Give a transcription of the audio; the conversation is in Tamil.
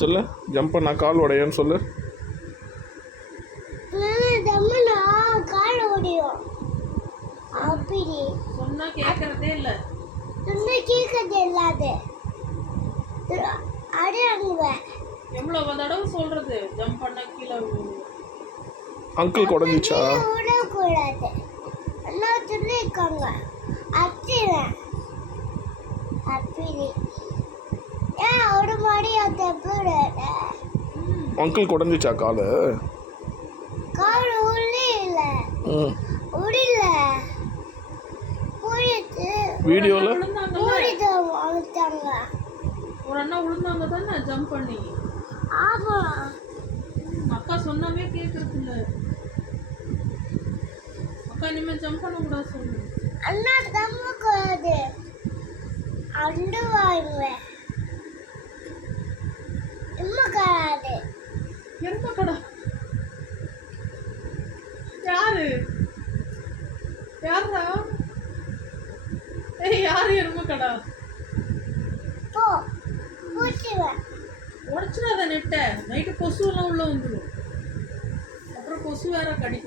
சொல்லு. ஜம்ப் பண்ணா கால் உடையன்னு சொல்லு. கால் உடையும். அப்படி சொன்னா கேட்கறதே இல்ல. சொன்னா கேட்கறதே இல்லாத. அடியாங்க. எவ்வளவு தடவை சொல்றது ஜம்ப் பண்ணா கீழே அங்கிள் குடஞ்சிச்சா? விடக்கூடாது. அண்ணா சொல்லியிருக்காங்க. அப்படி ஏன் ஒரு மாதிரி அந்த அங்கிள் குடஞ்சிச்சா காலு? கால் உள்ளே இல்லை. உடல போயிட்டு வீடியோல அழுத்தாங்க. ஒரு அண்ணா விழுந்தாங்க தானே ஜம்ப் பண்ணி. ஆமா அக்கா சொன்னாவே கேட்கறது இல்ல. அக்கா இனிமேல் ஜம்ப் பண்ணக்கூடாது சொல்லு. அண்ணா தம்ம கூடாது. அண்டு வாங்க இம்மா காடாது. எரும கடா யாரு யாரா? ஏய் யாரு எரும கடா? போ பூச்சிவேன். உடச்சிடாத நெட்டை. நைட்டு கொசு எல்லாம் உள்ள வந்துடும். அப்புறம் கொசு வேற கடிக்கும்.